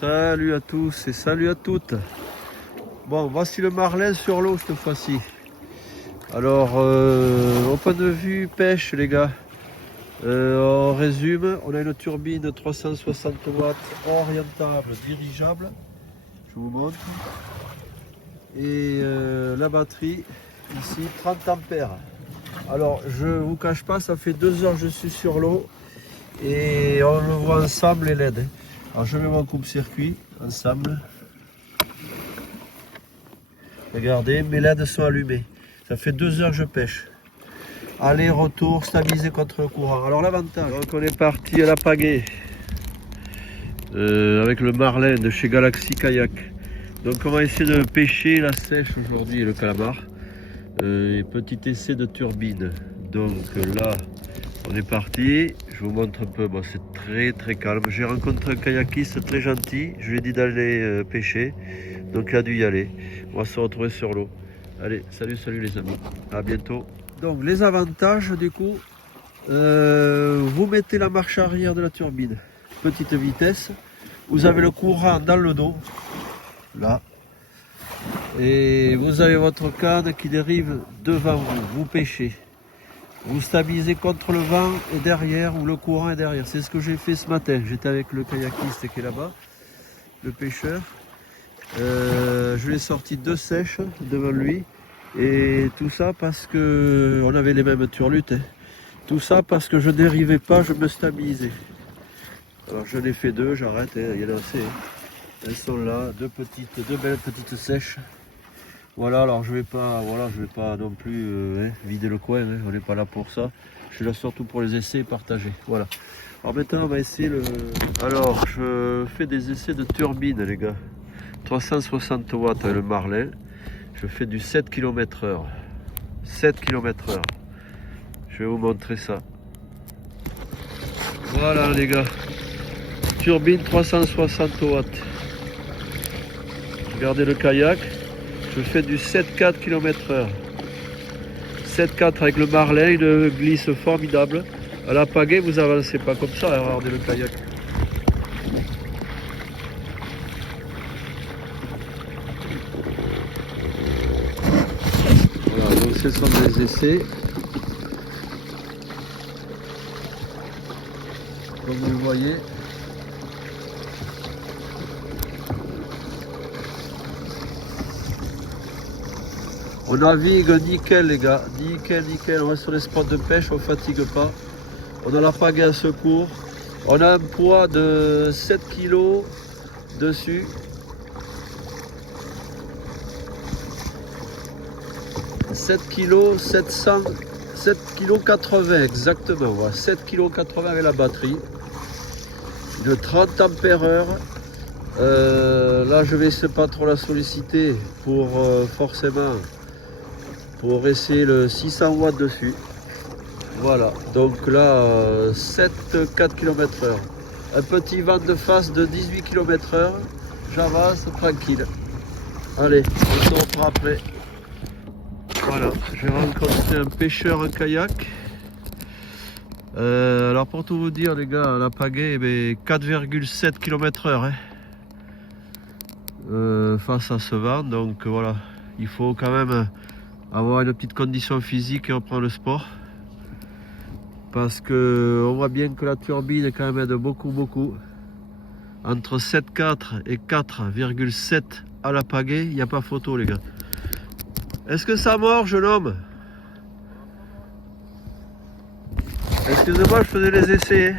Salut à tous et salut à toutes. Bon, voici le marlin sur l'eau cette fois-ci. Alors, au point de vue pêche les gars, on résume, on a une turbine 360 watts orientable, dirigeable. Je vous montre. Et la batterie, ici 30 ampères. Alors, je ne vous cache pas, ça fait 2 heures que je suis sur l'eau et on le voit ensemble les LED. Alors, je mets mon coupe-circuit ensemble. Regardez, mes LED sont allumés. Ça fait 2 heures que je pêche. Aller, retour, stabilisé contre le courant. Alors, l'avantage, donc on est parti à la pagaie avec le marlin de chez Galaxy Kayak. Donc, on va essayer de pêcher la sèche aujourd'hui et le calamar. Petit essai de turbine. Donc là, on est parti. Je vous montre un peu. Bon, c'est très calme. J'ai rencontré un kayakiste très gentil. Je lui ai dit d'aller pêcher. Donc il a dû y aller. On va se retrouver sur l'eau. Allez, salut les amis. À bientôt. Donc les avantages du coup. Vous mettez la marche arrière de la turbine. Petite vitesse. Vous avez le courant dans le dos. Là. Et vous avez votre canne qui dérive devant vous, vous pêchez. Vous stabilisez contre le vent et derrière, ou le courant est derrière. C'est ce que j'ai fait ce matin. J'étais avec le kayakiste qui est là-bas, le pêcheur. Je lui ai sorti 2 sèches devant lui. Et tout ça parce que on avait les mêmes turlutes. Hein. Tout ça parce que je ne dérivais pas, je me stabilisais. Alors je l'ai fait 2, j'arrête, hein, il y en a assez. Hein. Elles sont là, 2 belles petites sèches. Voilà, alors je vais pas non plus vider le coin, hein, on n'est pas là pour ça. Je suis là surtout pour les essais et partager. Voilà. Alors maintenant on va essayer le. Alors je fais des essais de turbine les gars. 360 watts avec le marlin. Je fais du 7 km/h. 7 km/h. Je vais vous montrer ça. Voilà les gars. Turbine 360 watts. Regardez le kayak. Je fais du 7,4 km/h. 7,4 avec le marlin, une glisse formidable. À la pagaie, vous avancez pas comme ça, regardez le kayak. Voilà, donc ce sont des essais. Comme vous le voyez. On navigue nickel les gars, nickel, on reste sur les spots de pêche, on ne fatigue pas. On a la pagaie à secours, on a un poids de 7 kg dessus. « 7 kg 700, 7 kg 80 exactement, voilà, 7 kg 80 avec la batterie. De 30 ampères-heure. Là je vais essayer pas trop la solliciter pour forcément pour essayer le 600 watts dessus. Voilà, donc là 7,4 km/h. Un petit vent de face de 18 km/h. J'avance tranquille. Allez, on se reprend après. Voilà, j'ai rencontré un pêcheur en kayak. Alors pour tout vous dire les gars, la pagaie 4,7 km/h face à ce vent. Donc voilà, il faut quand même avoir une petite condition physique et reprendre le sport. Parce que on voit bien que la turbine quand même aide beaucoup. Entre 7,4 et 4,7 à la pagaie, il n'y a pas photo les gars. Est-ce que ça mord jeune homme? Excusez-moi, je faisais les essais.